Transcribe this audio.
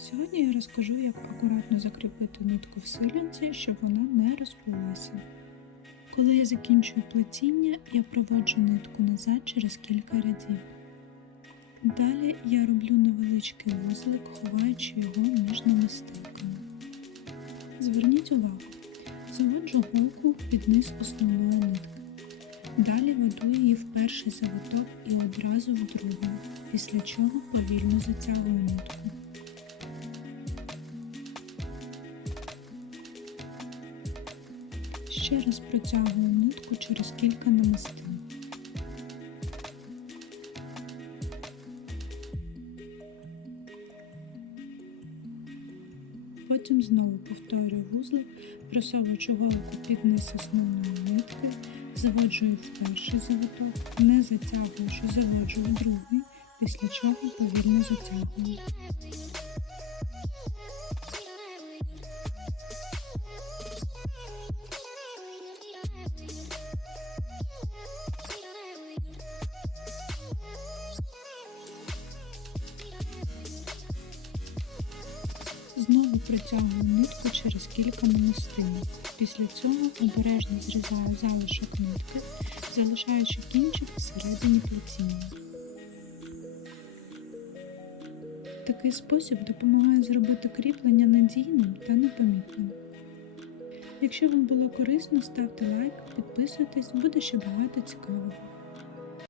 Сьогодні я розкажу, як акуратно закріпити нитку в силянці, щоб вона не розплилася. Коли я закінчую плетіння, я проводжу нитку назад через кілька рядів. Далі я роблю невеличкий вузлик, ховаючи його між намистинками. Зверніть увагу, заводжу голку під низ основної нитки. Далі веду її в перший завиток і одразу в другий, після чого повільно затягую нитку. Ще раз протягую нитку через кілька намистин. Потім знову повторюю вузлик, просовуючи голку під низ основної нитки, заводжу її в перший завиток, не затягуючи, заводжу в другий, після чого повільно затягую. Знову протягую нитку через кілька намистинок. Після цього обережно зрізаю залишок нитки, залишаючи кінчик всередині плетіння. Такий спосіб допомагає зробити кріплення надійним та непомітним. Якщо вам було корисно, ставте лайк, підписуйтесь, буде ще багато цікавого.